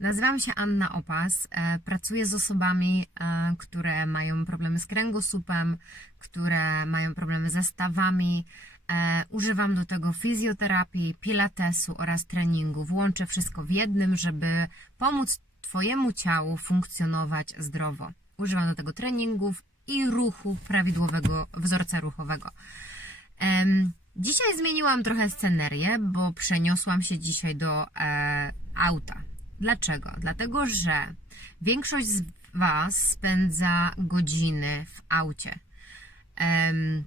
Nazywam się Anna Opas. e, Pracuję z osobami, e, które mają problemy z kręgosłupem, które mają problemy ze stawami. E, Używam do tego fizjoterapii, pilatesu oraz treningu. Łączę wszystko w jednym, żeby pomóc Twojemu ciału funkcjonować zdrowo. Używam do tego treningów i ruchu prawidłowego wzorca ruchowego. Dzisiaj zmieniłam trochę scenerię, bo przeniosłam się dzisiaj do auta. Dlaczego? Dlatego, że większość z Was spędza godziny w aucie. Em,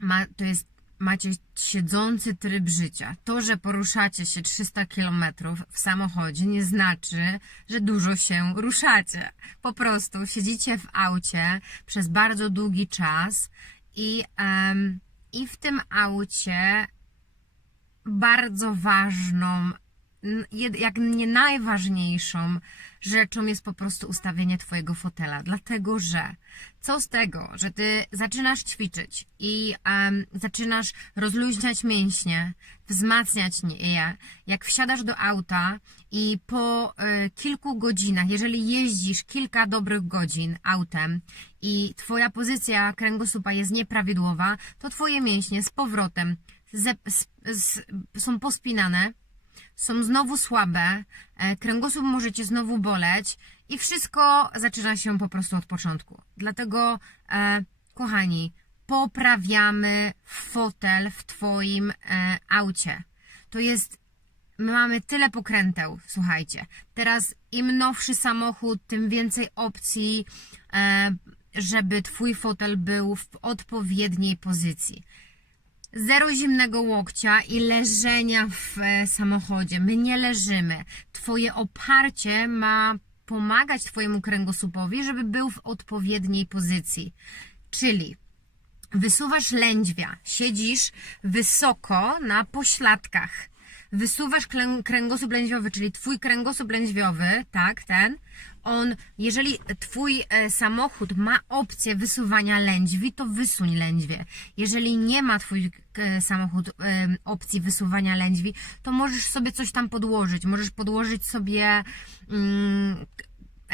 ma, to jest, macie siedzący tryb życia. To, że poruszacie się 300 km w samochodzie, nie znaczy, że dużo się ruszacie. Po prostu siedzicie w aucie przez bardzo długi czas i, em, i w tym aucie bardzo ważną, jak nie najważniejszą rzeczą jest po prostu ustawienie Twojego fotela. Dlatego, że co z tego, że Ty zaczynasz ćwiczyć i em, zaczynasz rozluźniać mięśnie, wzmacniać je, jak wsiadasz do auta i po e, kilku godzinach, jeżeli jeździsz kilka dobrych godzin autem i Twoja pozycja kręgosłupa jest nieprawidłowa, to Twoje mięśnie z powrotem ze, s, s, są pospinane, są znowu słabe, e, kręgosłup może cię znowu boleć i wszystko zaczyna się po prostu od początku. Dlatego, e, kochani, poprawiamy fotel w Twoim e, aucie. To jest My mamy tyle pokręteł, słuchajcie. Teraz im nowszy samochód, tym więcej opcji, żeby Twój fotel był w odpowiedniej pozycji zero zimnego łokcia i leżenia w e, samochodzie. My nie leżymy. Twoje oparcie ma pomagać Twojemu kręgosłupowi, żeby był w odpowiedniej pozycji. Czyli wysuwasz lędźwia, siedzisz wysoko na pośladkach. Wysuwasz kręgosłup lędźwiowy, czyli twój kręgosłup lędźwiowy, tak, ten, on, jeżeli twój e, samochód ma opcję wysuwania lędźwi, to wysuń lędźwie. Jeżeli nie ma twój e, samochód e, opcji wysuwania lędźwi, to możesz sobie coś tam podłożyć. Możesz podłożyć sobie mm,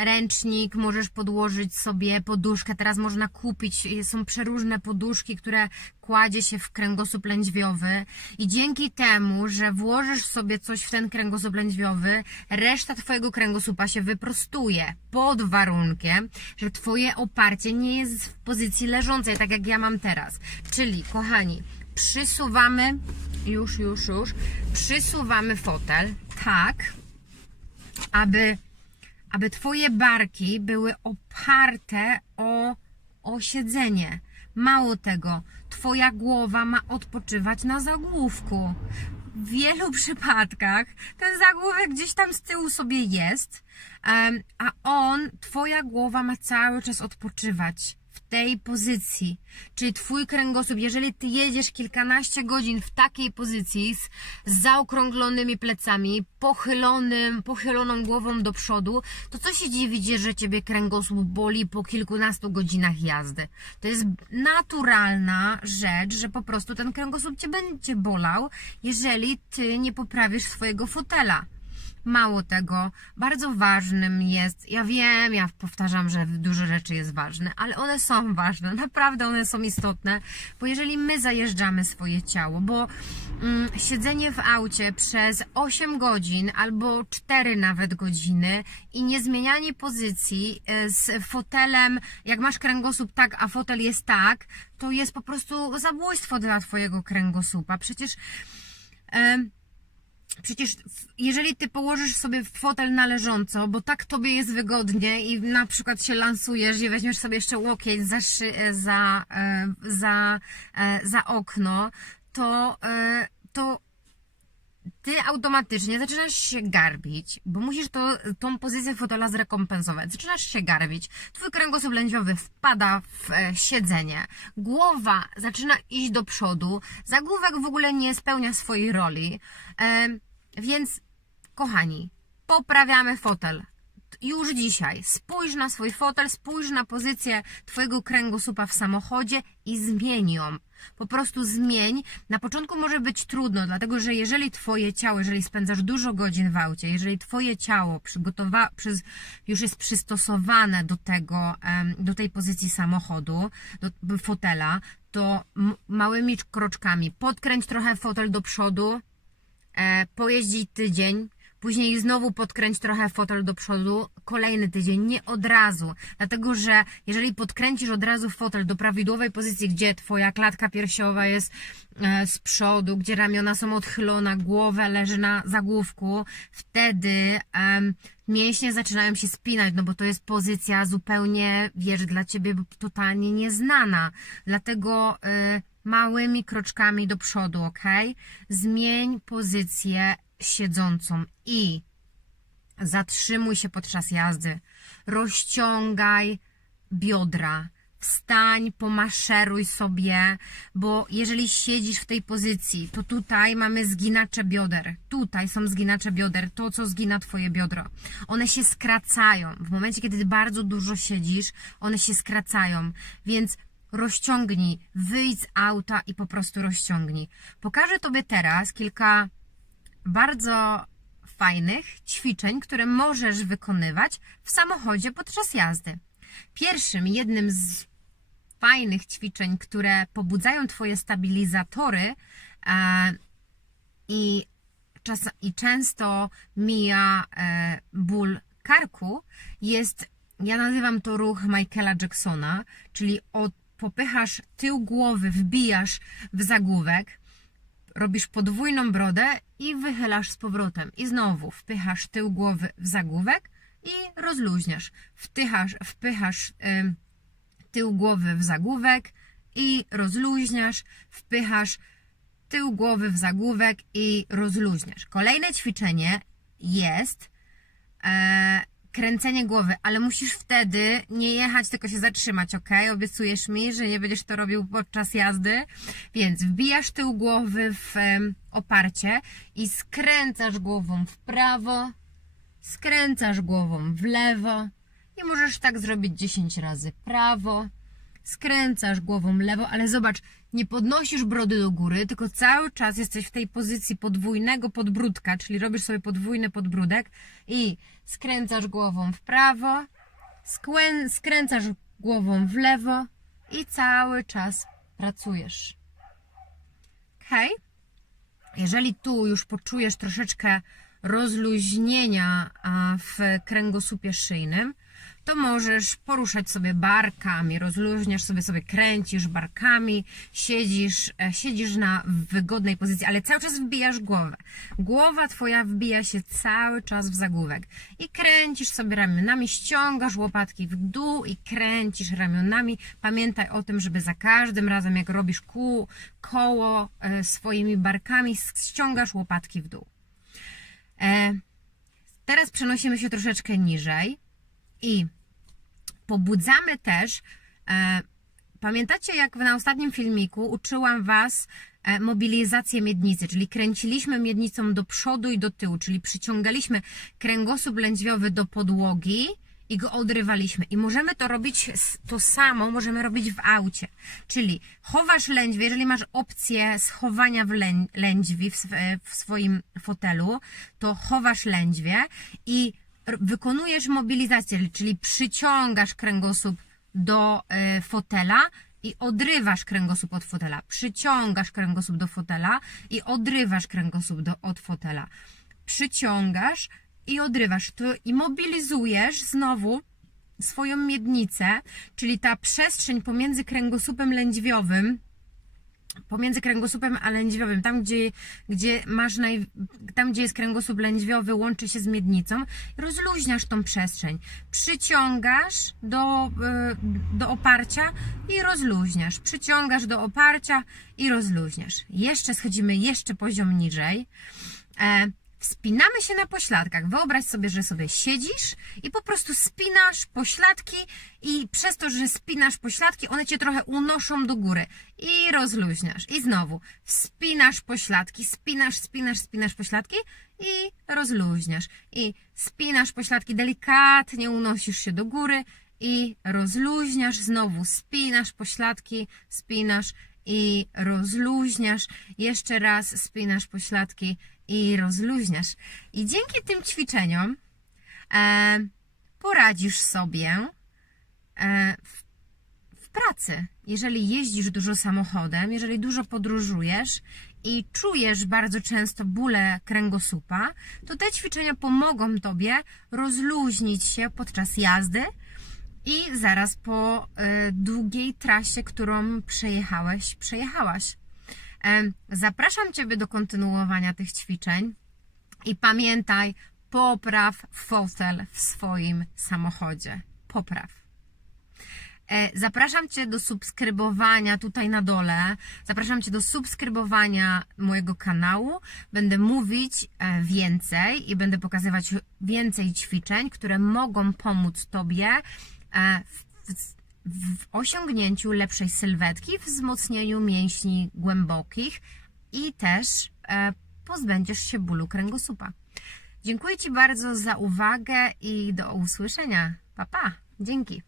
ręcznik, możesz podłożyć sobie poduszkę. Teraz można kupić, są przeróżne poduszki, które kładzie się w kręgosłup lędźwiowy i dzięki temu, że włożysz sobie coś w ten kręgosłup lędźwiowy, reszta Twojego kręgosłupa się wyprostuje pod warunkiem, że Twoje oparcie nie jest w pozycji leżącej, tak jak ja mam teraz. Czyli, kochani, przysuwamy, już, już, już, przysuwamy fotel tak, aby aby Twoje barki były oparte o, o siedzenie. Mało tego, Twoja głowa ma odpoczywać na zagłówku. W wielu przypadkach ten zagłówek gdzieś tam z tyłu sobie jest, a on, Twoja głowa ma cały czas odpoczywać tej pozycji. Czyli Twój kręgosłup, jeżeli Ty jedziesz kilkanaście godzin w takiej pozycji z, z zaokrąglonymi plecami, pochylonym, pochyloną głową do przodu, to co się dziwicie, że Ciebie kręgosłup boli po kilkunastu godzinach jazdy? To jest naturalna rzecz, że po prostu ten kręgosłup Cię będzie bolał, jeżeli Ty nie poprawisz swojego fotela. Mało tego, bardzo ważnym jest, ja wiem, ja powtarzam, że dużo rzeczy jest ważne, ale one są ważne, naprawdę one są istotne, bo jeżeli my zajeżdżamy swoje ciało, bo mm, siedzenie w aucie przez 8 godzin albo 4 nawet godziny i nie zmienianie pozycji e, z fotelem, jak masz kręgosłup tak, a fotel jest tak, to jest po prostu zabójstwo dla Twojego kręgosłupa. Przecież. em, Przecież jeżeli ty położysz sobie fotel na leżąco, bo tak tobie jest wygodnie i na przykład się lansujesz i weźmiesz sobie jeszcze łokieć za, szy, e, za, e, za, e, za okno, to, to ty automatycznie zaczynasz się garbić, bo musisz to, tą pozycję fotela zrekompensować. Zaczynasz się garbić, twój kręgosłup lędźwiowy wpada w e, siedzenie, głowa zaczyna iść do przodu, zagłówek w ogóle nie spełnia swojej roli, e, więc kochani, poprawiamy fotel. Już dzisiaj spójrz na swój fotel, spójrz na pozycję Twojego kręgosłupa w samochodzie i zmień ją. Po prostu zmień. Na początku może być trudno, dlatego że jeżeli Twoje ciało, jeżeli spędzasz dużo godzin w aucie, jeżeli Twoje ciało przygotowa- przez, już jest przystosowane do tego, do tej pozycji samochodu, do fotela, to małymi kroczkami podkręć trochę fotel do przodu, e, pojeździć tydzień, później znowu podkręć trochę fotel do przodu, kolejny tydzień, nie od razu. Dlatego, że jeżeli podkręcisz od razu fotel do prawidłowej pozycji, gdzie twoja klatka piersiowa jest e, z przodu, gdzie ramiona są odchylone, głowa leży na zagłówku, wtedy em, mięśnie zaczynają się spinać, no bo to jest pozycja zupełnie, wiesz, dla ciebie totalnie nieznana. Dlatego y, małymi kroczkami do przodu, ok? Zmień pozycję siedzącą i zatrzymuj się podczas jazdy. Rozciągaj biodra. Wstań, pomaszeruj sobie, bo jeżeli siedzisz w tej pozycji, to tutaj mamy zginacze bioder. Tutaj są zginacze bioder, to co zgina Twoje biodro. One się skracają. W momencie, kiedy bardzo dużo siedzisz, one się skracają. Więc rozciągnij, wyjdź z auta i po prostu rozciągnij. Pokażę Tobie teraz kilka bardzo fajnych ćwiczeń, które możesz wykonywać w samochodzie podczas jazdy. Pierwszym, jednym z fajnych ćwiczeń, które pobudzają Twoje stabilizatory e, i, czas, i często mija e, ból karku, jest, ja nazywam to ruch Michaela Jacksona, czyli od, popychasz tył głowy, wbijasz w zagłówek, robisz podwójną brodę i wychylasz z powrotem. I znowu wpychasz tył głowy w zagłówek i rozluźniasz. Wtychasz, wpychasz ym, tył głowy w zagłówek i rozluźniasz. Wpychasz tył głowy w zagłówek i rozluźniasz. Kolejne ćwiczenie jest e, kręcenie głowy, ale musisz wtedy nie jechać, tylko się zatrzymać, ok? Obiecujesz mi, że nie będziesz to robił podczas jazdy. Więc wbijasz tył głowy w oparcie i skręcasz głową w prawo, skręcasz głową w lewo i możesz tak zrobić 10 razy prawo, skręcasz głową lewo, ale zobacz, nie podnosisz brody do góry, tylko cały czas jesteś w tej pozycji podwójnego podbródka, czyli robisz sobie podwójny podbródek i skręcasz głową w prawo, skręcasz głową w lewo i cały czas pracujesz. Ok? Jeżeli tu już poczujesz troszeczkę rozluźnienia w kręgosłupie szyjnym, to możesz poruszać sobie barkami, rozluźniasz sobie, sobie kręcisz barkami, siedzisz, e, siedzisz na wygodnej pozycji, ale cały czas wbijasz głowę. Głowa twoja wbija się cały czas w zagłówek i kręcisz sobie ramionami, ściągasz łopatki w dół i kręcisz ramionami. Pamiętaj o tym, żeby za każdym razem, jak robisz kół, koło e, swoimi barkami, ściągasz łopatki w dół. E, teraz przenosimy się troszeczkę niżej i pobudzamy też. E, pamiętacie, jak na ostatnim filmiku uczyłam Was e, mobilizację miednicy, czyli kręciliśmy miednicą do przodu i do tyłu, czyli przyciągaliśmy kręgosłup lędźwiowy do podłogi i go odrywaliśmy. I możemy to robić, to samo możemy robić w aucie. Czyli chowasz lędźwie, jeżeli masz opcję schowania w lę, lędźwi w, sw- w swoim fotelu, to chowasz lędźwie i wykonujesz mobilizację, czyli przyciągasz kręgosłup do e, fotela i odrywasz kręgosłup od fotela. Przyciągasz kręgosłup do fotela i odrywasz kręgosłup do, od fotela. Przyciągasz i odrywasz to i mobilizujesz znowu swoją miednicę, czyli ta przestrzeń pomiędzy kręgosłupem lędźwiowym pomiędzy kręgosłupem a lędźwiowym, tam gdzie, gdzie masz naj, tam gdzie jest kręgosłup lędźwiowy, łączy się z miednicą, rozluźniasz tą przestrzeń. Przyciągasz do, y, do oparcia i rozluźniasz. Przyciągasz do oparcia i rozluźniasz. Jeszcze schodzimy jeszcze poziom niżej. Wspinamy się na pośladkach. Wyobraź sobie, że sobie siedzisz i po prostu spinasz pośladki i przez to, że spinasz pośladki, one cię trochę unoszą do góry i rozluźniasz. I znowu wspinasz pośladki, spinasz, spinasz, spinasz pośladki i rozluźniasz. I spinasz pośladki, delikatnie unosisz się do góry i rozluźniasz. Znowu spinasz pośladki, spinasz i rozluźniasz. Jeszcze raz spinasz pośladki i rozluźniasz. I dzięki tym ćwiczeniom e, poradzisz sobie e, w, w pracy. Jeżeli jeździsz dużo samochodem, jeżeli dużo podróżujesz i czujesz bardzo często bóle kręgosłupa, to te ćwiczenia pomogą Tobie rozluźnić się podczas jazdy i zaraz po e, długiej trasie, którą przejechałeś, przejechałaś. Zapraszam Ciebie do kontynuowania tych ćwiczeń i pamiętaj, popraw fotel w swoim samochodzie. Popraw. E, Zapraszam Cię do subskrybowania tutaj na dole. Zapraszam Cię do subskrybowania mojego kanału. Będę mówić e, więcej i będę pokazywać więcej ćwiczeń, które mogą pomóc Tobie e, w, w osiągnięciu lepszej sylwetki, wzmocnieniu mięśni głębokich i też e, pozbędziesz się bólu kręgosłupa. Dziękuję Ci bardzo za uwagę i do usłyszenia. Pa, pa. Dzięki.